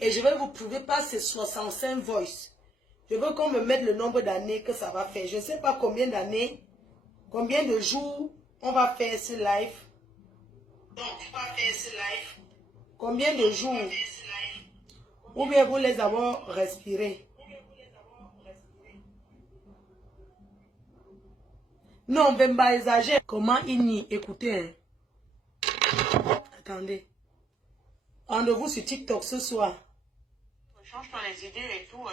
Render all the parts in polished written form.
Et je vais vous prouver par ces 65 voices. Je veux qu'on me mette le nombre d'années que ça va faire. Je ne sais pas combien d'années, combien de jours on va faire ce live. Combien de jours? Ou bien vous les avez respirés. Non, Bemba exagère. Comment il nie? Écoutez. Hein. Attendez. Rendez-vous sur TikTok ce soir. Change pas les idées et tout.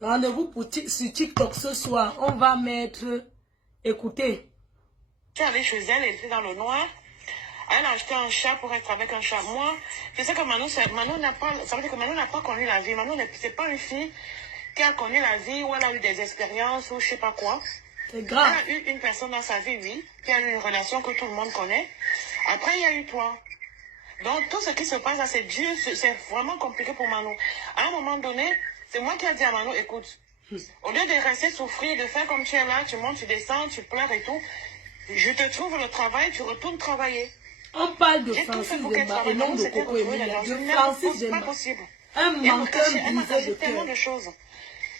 Rendez-vous sur TikTok ce soir. On va mettre... Écoutez. Tu es allée chez elle, elle était dans le noir. Elle a acheté un chat pour être avec un chat. Moi, je sais que Manon n'a pas... Ça veut dire que Manon n'a pas connu la vie. Manon, c'est pas une fille qui a connu la vie, où elle a eu des expériences, ou je sais pas quoi. C'est grave. Elle a eu une personne dans sa vie, oui, qui a eu une relation que tout le monde connaît. Après, il y a eu toi. Donc, tout ce qui se passe là, c'est dur, c'est vraiment compliqué pour Manon. À un moment donné, c'est moi qui ai dit à Manon, écoute, au lieu de rester souffrir, de faire comme tu es là, tu montes, tu descends, tu pleures et tout, je te trouve le travail, tu retournes travailler. On parle de Francis Demba et non de Coco Emilia. De Francis Demba. Un menteur brisé de tellement cœur. de choses.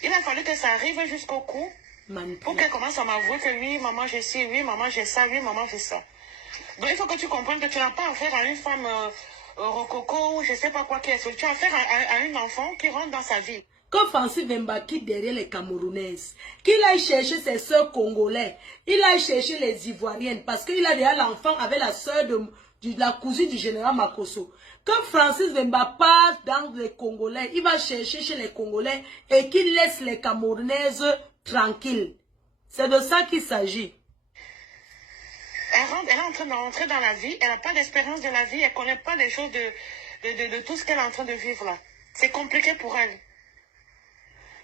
Il a fallu que ça arrive jusqu'au cou pour qu'elle commence à m'avouer que oui, maman, j'ai ci, oui, maman, j'ai ça, oui, maman, j'ai ça. Donc, il faut que tu comprennes que tu n'as pas affaire à une femme rococo, je ne sais pas quoi qui est. Tu as affaire à une enfant qui rentre dans sa vie. Quand Francis Demba quitte derrière les Camerounaises, qu'il aille chercher ses soeurs congolais, il aille chercher les Ivoiriennes, parce qu'il a déjà l'enfant avec la soeur de la cousine du général Makosso. Quand Francis Demba part dans les Congolais, il va chercher chez les Congolais et qu'il laisse les Camerounaises tranquilles. C'est de ça qu'il s'agit. Elle est en train d'entrer dans la vie, elle n'a pas d'expérience de la vie, elle ne connaît pas les choses de tout ce qu'elle est en train de vivre là. C'est compliqué pour elle.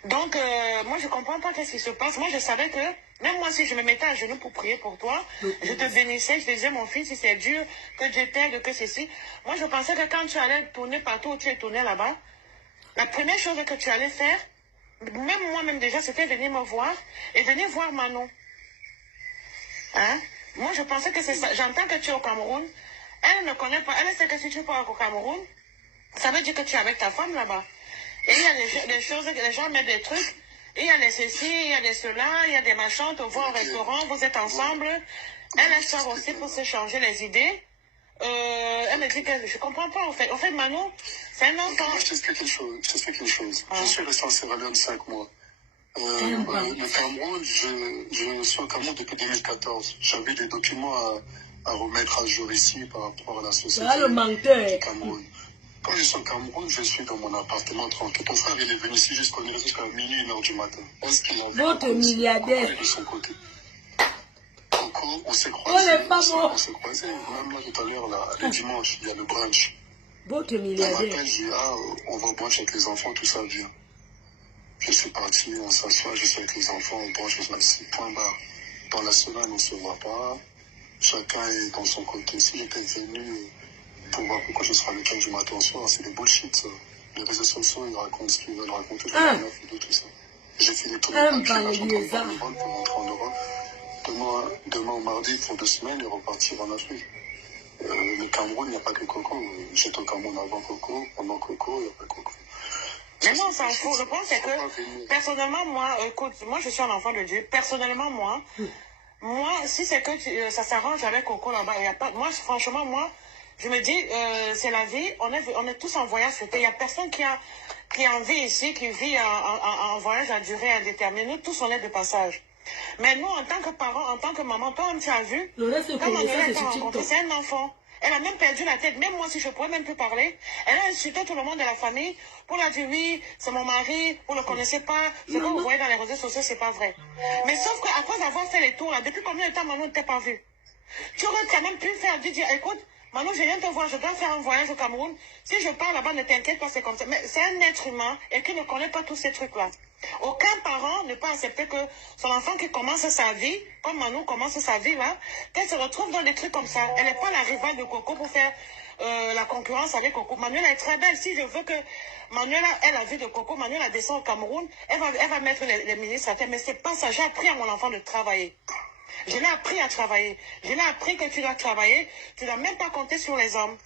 Donc, moi, je ne comprends pas qu'est-ce qui se passe. Moi, je savais que, même moi, si je me mettais à genoux pour prier pour toi, je te bénissais, je te disais, mon fils, si c'est dur, que Dieu t'aide, que ceci. Moi, je pensais que quand tu allais tourner partout où tu es tourné là-bas, la première chose que tu allais faire, même moi-même déjà, c'était venir me voir et venir voir Manon. Hein? Moi, je pensais que c'est ça. J'entends que tu es au Cameroun. Elle ne connaît pas. Elle sait que si tu pars au Cameroun, ça veut dire que tu es avec ta femme là-bas. Et il y a des choses, les gens mettent des trucs. Et il y a des ceci, il y a des cela, il y a des machins, on te voit au restaurant, vous êtes ensemble. Elle sort aussi pour se changer les idées. Elle me dit que je comprends pas en fait. En fait, Manon, c'est un enfant. Moi, je t'explique une chose. Je suis resté en Sierra Leone 5 mois. Le Cameroun, je suis au Cameroun depuis 2014. J'avais des documents à remettre à jour ici par rapport à la société du Cameroun. Quand je suis au Cameroun, je suis dans mon appartement tranquille. Ton frère, il est venu ici jusqu'à minuit, 1h du matin. Votre milliardaire. De son côté. Coco, on s'est croisés. On s'est croisés. Même là, tout à l'heure, le dimanche, il y a le brunch. Votre Elle milliardaire. m'appelle, je dis, on va au brunch avec les enfants, tout ça, viens. Je suis parti, on s'assoit, je suis avec les enfants, on branche les assis, point barre. Dans la semaine, on ne se voit pas. Chacun est dans son côté. Si j'étais venu pour voir pourquoi je serai avec elle du matin au soir, c'est des bullshit, ça. Les réseaux sociaux, ils racontent ce qu'ils veulent raconter. Je fais vidéo, tout ça. J'ai filé tout le temps, je suis là, pour rentrer en Europe. Demain au mardi, il faut 2 semaines et repartir en Afrique. Le Cameroun, il n'y a pas que Coco. J'étais au Cameroun avant Coco, pendant Coco, il n'y a pas Coco. Mais non, on s'en fout. Le point, c'est que, personnellement, moi, écoute, moi, je suis un enfant de Dieu. Personnellement, moi, si c'est que ça s'arrange avec Coco là-bas, il n'y a pas. Moi, franchement, je me dis, c'est la vie. On est tous en voyage. Il n'y a personne qui en vit ici, qui vit en voyage à durée indéterminée. Nous, tous, on est de passage. Mais nous, en tant que parents, en tant que maman, toi, tu as vu, quand Manuela t'a rencontré, c'est un enfant. Elle a même perdu la tête. Même moi, si je ne pourrais même plus parler, elle a insulté tout le monde de la famille pour leur dire oui, c'est mon mari, vous ne le connaissez pas, ce que vous voyez dans les réseaux sociaux, c'est pas vrai. Mais sauf qu'après avoir fait les tours, là, depuis combien de temps Manon ne t'a pas vu? Tu aurais quand même pu faire, dire, écoute, Manon, je viens te voir, je dois faire un voyage au Cameroun. Si je pars là-bas, ne t'inquiète pas, c'est comme ça. Mais c'est un être humain et qui ne connaît pas tous ces trucs-là. Aucun parent ne peut accepter que son enfant qui commence sa vie, comme Manon commence sa vie là, qu'elle se retrouve dans des trucs comme ça. Elle n'est pas la rivale de Coco pour faire la concurrence avec Coco. Manuela est très belle. Si je veux que Manuela ait la vie de Coco, Manuela descend au Cameroun, elle va mettre les ministres à terre. Mais c'est pas ça. J'ai appris à mon enfant de travailler. Je l'ai appris à travailler. Je l'ai appris que tu dois travailler. Tu ne dois même pas compter sur les hommes.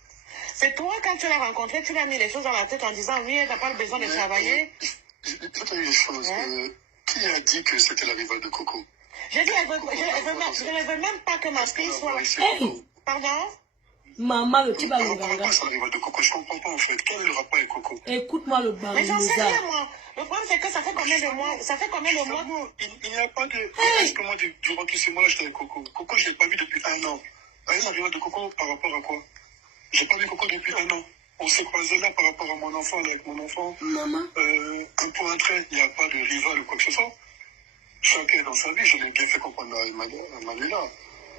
C'est toi, quand tu l'as rencontré, tu lui as mis les choses dans la tête en disant, oui, elle n'a pas le besoin de travailler. Je vais te dire une chose. Qui a dit que c'était la rivale de Coco? Je dis, je ne veux même pas que ma fille soit... Hey. Pardon? Maman, le petit Par rapport balonganga. à ça, la rivale de Coco, je comprends pas en fait. Quel est le rapport avec Coco? Écoute-moi le Mais j'en sais balonganga. rien, moi. Le problème, c'est que ça fait combien de mois? Ça fait combien de mois? Il n'y a pas de... Est-ce que moi, durant tous ces mois-là, j'étais avec Coco? Coco, je ne l'ai pas vu depuis 1 an. Elle est la rivale de Coco par rapport à quoi? J'ai pas vu Coco depuis 1 an. On s'est croisés là par rapport à mon enfant, là, avec mon enfant. Maman. Un point, un trait, il n'y a pas de rival ou quoi que ce soit. Chacun dans sa vie, je l'ai bien fait comprendre à Manuela.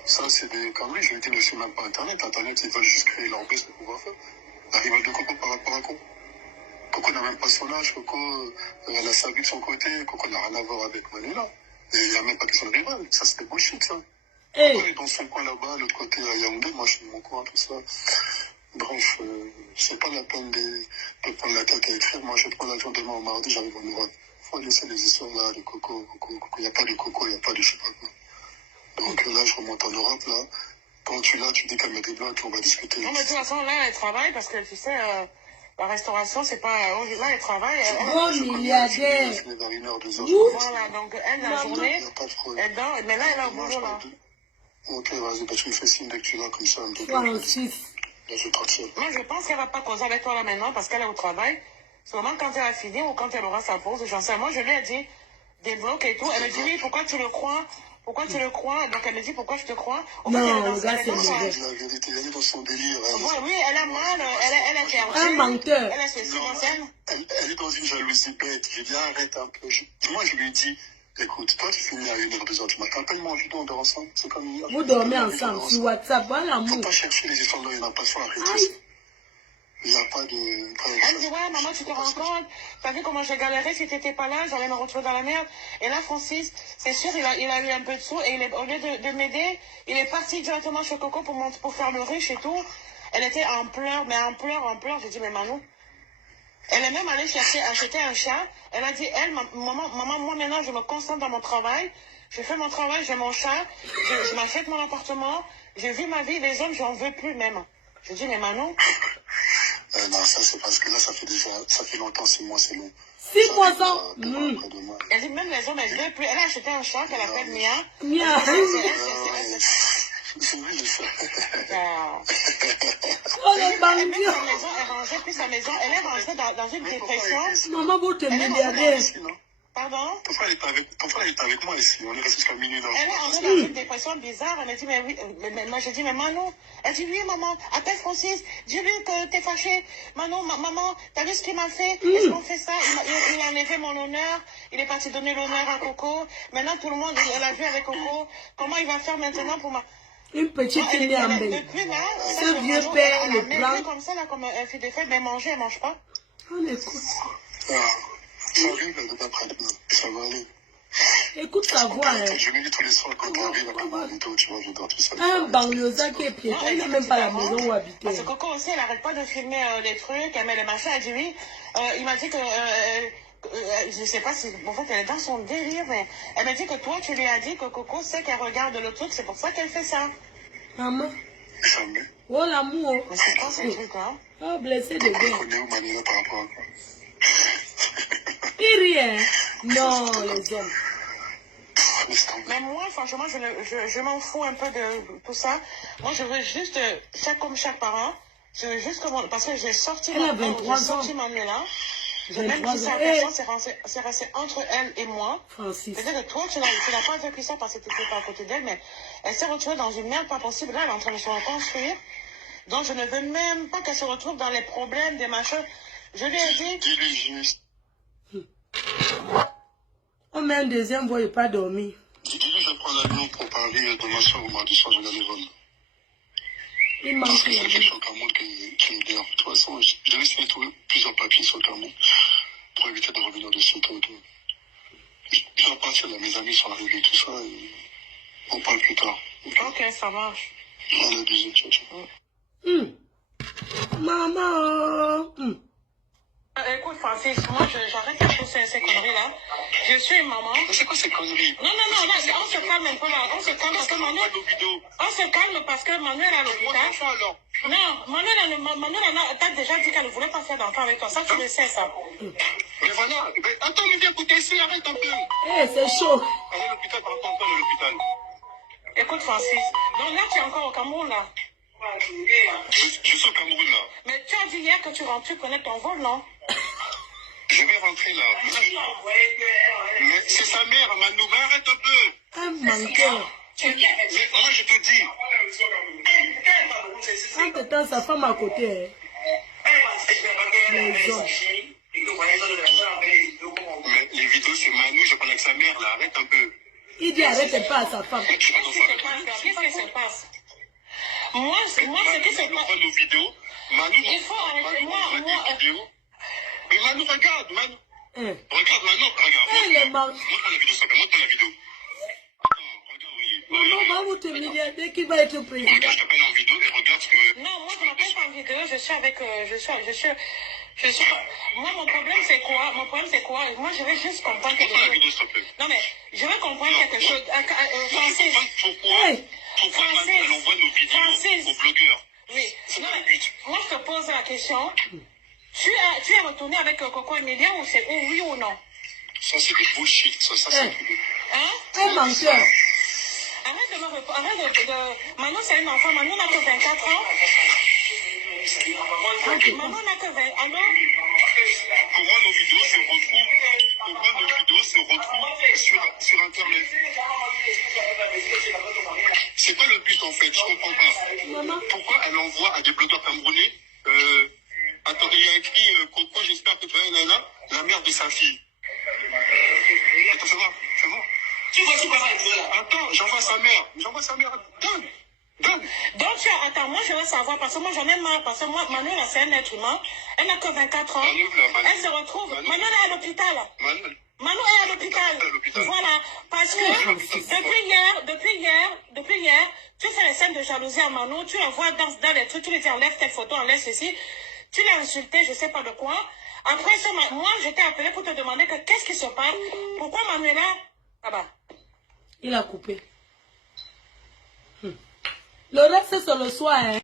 Ça, c'est des conneries. Je lui ai dit, ne suis même pas Internet. Internet, ils veulent juste créer leur business pour pouvoir faire. La rivale de Coco par rapport à quoi? Coco n'a même pas son âge. Coco, elle a sa vie de son côté. Coco n'a rien à voir avec Manuela. Et il n'y a même pas question de rival. Ça, c'était bullshit, ça. Hey. Coco est dans son coin là-bas, l'autre côté à Yaoundé. Moi, je suis dans mon coin, tout ça. Bref, c'est pas la peine de prendre la tête à écrire. Moi, je prends l'avion demain au mardi, j'arrive en Europe. Faut laisser les histoires là de Coco. Il n'y a pas de Coco, il n'y a pas de je sais pas quoi. Donc là, je remonte en Europe, là. Quand tu es là, tu dis qu'elle met des blocs, on va discuter. Non, mais de toute façon, là, elle travaille parce que, tu sais, la restauration, c'est pas... Là, elle travaille. Bon milliardaire. Je finis vers 1h, 2h. Voilà, donc elle, la journée, Il n'y a pas de problème. elle dort. Mais là, elle est au boulot, là. Ok, vas-y, bah, tu me fais signe dès que tu es là, comme ça. Francis. Là, je vais partir. Moi, je pense qu'elle va pas causer avec toi là maintenant parce qu'elle est au travail. Seulement quand elle a fini ou quand elle aura sa pause, j'en sais. Moi, je lui ai dit, débloque et tout. Elle me dit, oui, pourquoi tu le crois? Pourquoi tu le crois? Donc elle me dit, pourquoi je te crois? Au fait, Non, elle est dans le gars, elle est dans c'est sa- mauvais. La vérité, elle est dans son délire. Oui, elle a mal, elle est perdu. Un menteur. Elle a ceci dans scène. Elle est dans une jalousie bête. J'ai dit, arrête un peu. Moi, je lui ai dit, écoute, toi, tu finis à 1h, 2h du matin. Appelle-moi en vidéo, on dort ensemble. C'est comme hier. Vous dormez ensemble sur WhatsApp. Voilà, Faut l'amour. pas chercher les histoires dont il n'y en a pas. Faut arrêter Aïe. ça. Il n'y a pas de... Elle me dit, ouais, maman, tu te rends compte? T'as vu comment j'ai galéré? Si t'étais pas là, j'allais me retrouver dans la merde. Et là, Francis, c'est sûr, il a eu un peu de sous. Et au lieu de m'aider, il est parti directement chez Coco pour faire le riche et tout. Elle était en pleurs, mais en pleurs. J'ai dit, mais Manou, elle est même allée acheter un chat. Elle a dit, maman, moi maintenant, je me concentre dans mon travail. Je fais mon travail, j'ai mon chat. Je m'achète mon appartement. Je vis ma vie. Les hommes, j'en veux plus même. Je dis, mais Manou... non, ça, c'est parce que là, ça fait longtemps, 6 mois, c'est long. 6 mois sans. Après-demain. Elle dit, même les hommes, elles ne veulent plus. Elle a acheté un chat qu'elle appelle Mia. Mia. C'est vrai, je sais. Oh, le Même bandit. sa maison, elle rangeait plus sa maison. Elle est rentrée dans une dépression. Maman, votre Elle est milliardaire. rentrée dans... Pardon? Ton frère était avec moi ici. On est resté jusqu'à minuit dans Elle est entrée dans une dépression bizarre. Elle me dit, mais oui. Mais moi, je dis, mais Manon. Elle dit, oui, maman. Appelle Francis. Dis-lui que t'es fâchée. Manon, maman, t'as vu ce qu'il m'a fait? Est-ce qu'on fait ça? Il a enlevé mon honneur. Il est parti donner l'honneur à Coco. Maintenant, tout le monde, elle a vu avec Coco. Comment il va faire maintenant pour ma... Une petite fille en belle. Depuis là, Ce vieux père le prend. comme ça, là, comme un fille de fête, mais manger, elle mange pas. On écoute. Ça arrive, après-demain. Ça va aller. Écoute sa voix. Hein. Je me dis tous les soirs quand tu arrives à la vidéo, tu vois, je dors tout ça. Un banlieusard qui est piéton. Il n'a même pas la maison où habiter. Parce que Coco aussi, elle arrête pas de filmer les trucs, elle met les machins, elle dit oui. Il m'a dit que, je sais pas si, en fait, elle est dans son délire, mais elle m'a dit que toi, tu lui as dit que Coco sait qu'elle regarde le truc, c'est pour ça qu'elle fait ça. Maman. Jamais. Oh, l'amour. Mais c'est quoi ce truc, hein? Oh, blessé de On guerre. connaît où Manila par rapport à quoi? Il rien. Non, les hommes. Mais moi, franchement, je m'en fous un peu de tout ça. Moi, je veux juste, comme chaque parent, je veux juste parce que j'ai sorti Manuela. Même si c'est personne, c'est resté entre elle et moi. Francis. C'est-à-dire que toi, tu n'as pas vécu ça parce que tu n'étais pas à côté d'elle, mais elle s'est retrouvée dans une merde pas possible. Là, elle est en train de se reconstruire. Donc, je ne veux même pas qu'elle se retrouve dans les problèmes, des machins. Je lui ai dit... Dis-lui juste. On met un deuxième voix et pas dormir. Dis-lui, je prends l'avion pour Paris demain soir ou mardi soir, je vais aller voir. Il manque Parce que la c'est vie. sur le Cameroun qui me dérange. De toute façon, je devais signer plusieurs papiers sur le Cameroun pour éviter de revenir de sitôt. Je vais partir là, mes amis sont arrivés, tout ça, et on parle plus tard. Ok, ça marche. Allez, bisous, ciao, ciao. Maman. Écoute, Francis, moi, j'arrête toutes ces conneries-là. Je suis une maman. Mais c'est quoi ces conneries? Non, là, on se calme un peu là. On se calme parce que Manuel... On se calme parce que Manuel est à l'hôpital. Non, Manuel t'a déjà dit qu'elle ne voulait pas faire d'enfant avec toi. Ça, tu le sais, ça. Mais voilà. Mais attends, mais viens écouter ici, arrête un peu. Eh, c'est chaud. Elle est à l'hôpital, par rapport à l'hôpital. Écoute, Francis. Donc là, tu es encore au Cameroun, là. Je suis au Cameroun, là. Mais tu as dit hier que tu prenais ton vol, non? Je vais rentrer là. Mais c'est sa mère, Manu. Mais arrête un peu. Un menteur. Mais moi, je te dis. Entre temps, sa femme à côté. Les hommes. Mais les vidéos, c'est Manu. Je connais que sa mère, là. Arrête un peu. Il dit arrête pas à sa femme. Qu'est-ce qui se passe? Moi, ce qui se passe... nos vidéos. Manu, il faut arrêter. Moi... Mais Manu, regarde, Manu. Regarde, Manu, regarde. Elle est morte. Montre la vidéo, ça montre la vidéo. Attends, regarde, oui. Non, va vous te milliarder dès qu'il va être président. Regarde, je t'appelle en vidéo et regarde ce que... Non, moi, je m'appelle pas en vidéo. Je suis avec... Moi, mon problème, c'est quoi? Moi, je vais juste comprendre quelque Montre la chose. vidéo, s'il te plaît. Non, mais je vais comprendre quelque chose. Francis. Pourquoi Manu, elle envoie nos vidéos aux blogueurs? Oui. Non, mais moi, je te pose la question. Tu es retourné avec Coco Emilia ou c'est oui ou non? Ça, c'est des bullshit. Ça, c'est... Hein? Un menteur. Arrête de me répondre. Arrête de... Manon, c'est un enfant. Manon n'a que 24 ans. Manon n'a que 20 ans. Allô? Comment nos vidéos se retrouvent sur Internet? C'est quoi le but en fait? Je comprends pas. Maman. Pourquoi elle envoie à des blogueurs camerounais attends, il y a écrit Coco, j'espère que tu vas nana, la mère de sa fille. Attends, ça va? Attends, j'envoie sa mère. Donne. Donc, attends, moi je veux savoir, parce que moi j'en ai marre, parce que moi, Manuel, c'est un être humain, elle n'a que 24 ans, elle se retrouve, Manuel est à l'hôpital. Manuel est à l'hôpital. Voilà, parce que depuis hier, tu fais les scènes de jalousie à Manu, tu la vois dans les trucs, tu lui dis enlève tes photos, enlève ceci, tu l'as insulté, je sais pas de quoi. Après ça, moi je t'ai appelé pour te demander que qu'est-ce qui se passe, pourquoi Manuel est là-bas. Il a coupé. Le reste, c'est le soir, hein.